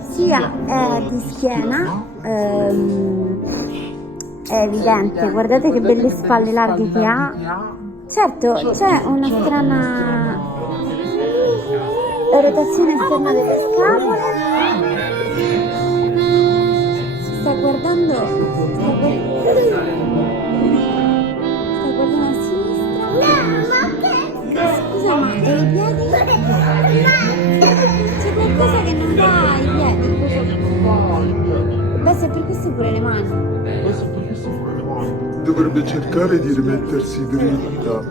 sia di schiena, è evidente, guardate che belle spalle larghe che ha. Certo, c'è una strana rotazione esterna delle scapole. Sta guardando a sinistra. Scusa, ma e i piedi? C'è qualcosa che non va ai piedi? Beh, se per questo pure le mani. Dovrebbe cercare di rimettersi dritta.